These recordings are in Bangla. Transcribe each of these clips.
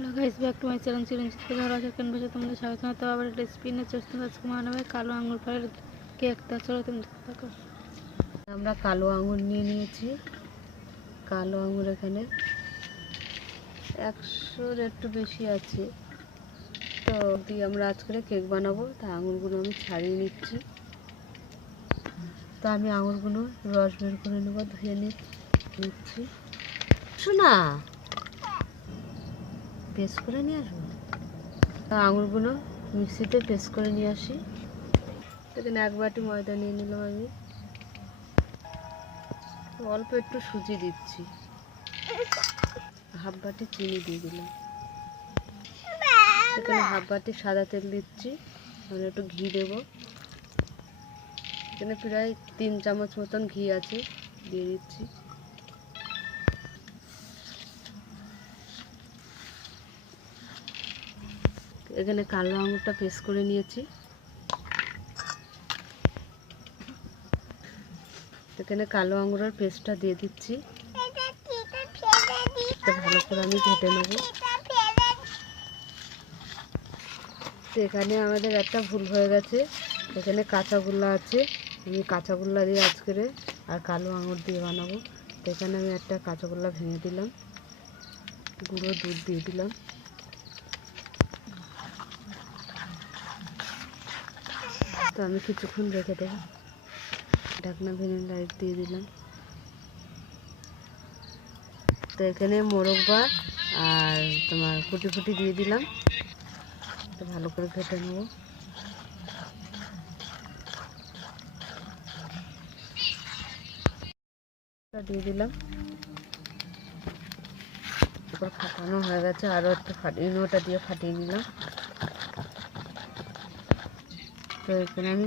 Hello guys, back to my channel Chiranjit ঝড় আছে কেন বসে তোমাদের স্বাগত। তো আবার একটা স্পিনের চেষ্টা আজকে মানাবে কালো আঙুর ফলের কেক। তা চলো তুমি দেখতে থাকো। আমরা কালো আঙুর নিয়ে নিয়েছি। কালো আঙুর এখানে 100-র একটু বেশি আছে। তো দিয়ে আমরা আজকে কেক বানাবো। তা আঙুরগুলো আমি ছাড়িয়ে নিচ্ছি। তো আমি আঙুরগুলো রস বের করে নেবো, ধুয়ে নিচ্ছি। শোনা পেস্ট করে নিয়ে আসবো। তা আঙুরগুলো মিক্সিতে পেস্ট করে নিয়ে আসি। এখানে 1 বাটি ময়দা নিয়ে নিলাম। আমি অল্প একটু সুজি দিচ্ছি, 1/2 বাটি চিনি দিয়ে দিলাম। এখানে 1/2 বাটি সাদা তেল দিচ্ছি, মানে একটু ঘি দেব। এখানে প্রায় 3 চামচ মতন ঘি আছে, দিয়ে দিচ্ছি। এখানে কালো আঙুরটা পেস্ট করে নিয়েছি। এখানে কালো আঙুরের পেস্টটা দিয়ে দিচ্ছি। ভালো করে আমি ঘেটে নেব। তো এখানে আমাদের একটা ভুল হয়ে গেছে, এখানে কাঁচাগোল্লা আছে। আমি কাঁচাগোল্লা দিয়ে আজকে আর কালো আঙুর দিয়ে বানাবো। তো এখানে আমি একটা কাঁচাগোল্লা ভেঙে দিলাম, গুঁড়ো দুধ দিয়ে দিলাম। তো আমি কিছুক্ষণ রেখে দেব। ঢাকনা ভেঙে লাইট দিয়ে দিলাম। তো এখানে মোরব্বা আর তোমার কুটি দিয়ে দিলাম। তো ভালো করে ঘেটে নেব। দিয়ে দিলাম। তারপর ফাটানো হয়ে গেছে, আরও একটু ফাটিয়ে ওটা দিয়ে ফাটিয়ে নিলাম। তো এখানে আমি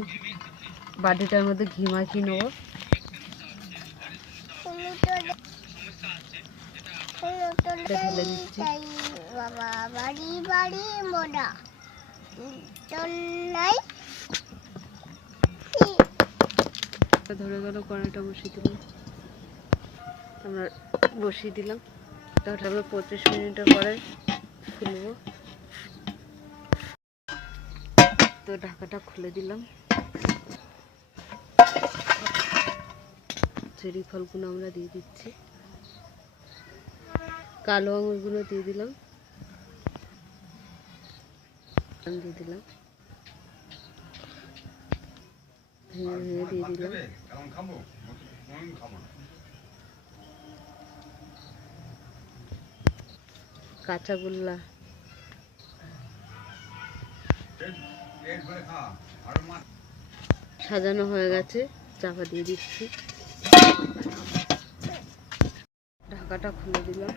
বাটিটার মধ্যে ঘি মাখিয়ে নেব। ঢেলে দিচ্ছি। ধরে গেল, কড়াইটা বসিয়ে দিলাম। আমরা বসিয়ে দিলাম। তাহলে আমরা 25 মিনিটের পরে খুলব। তো ঢাকাটা খুলে দিলাম। চেরি ফলগুলো আমরা দিয়ে দিচ্ছি, কালো আঙুরগুলো দিয়ে দিলাম, দিয়ে দিলাম, ভেঙে ভেঙে দিয়ে দিলাম। কাঁচাগোল্লা সাজানো হয়ে গেছে, চাপা দিয়ে দিচ্ছি। ঢাকাটা খুলে দিলাম।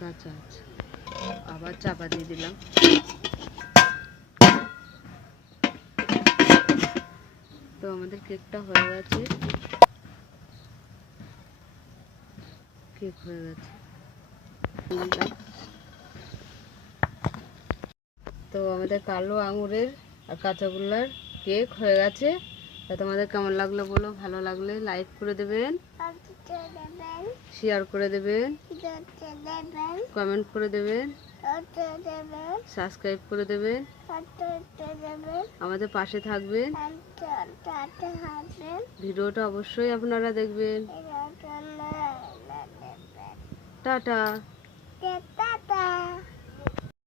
কাঁচা আছে, আবার চাপা দিয়ে দিলাম। তো আমাদের কেকটা হয়ে গেছে। কেক হয়ে গেছে। তো আমাদের কালো আঙুরের আর কাঁচাগোল্লার কেক হয়ে গেছে। তা তোমাদের কেমন লাগলো বলো। ভালো লাগলে লাইক করে দেবেন, শেয়ার করে দেবেন, কমেন্ট করে দেবেন, সাবস্ক্রাইব করে দেবেন, আমাদের পাশে থাকবেন। ভিডিওটা অবশ্যই আপনারা দেখবেন। টাটা।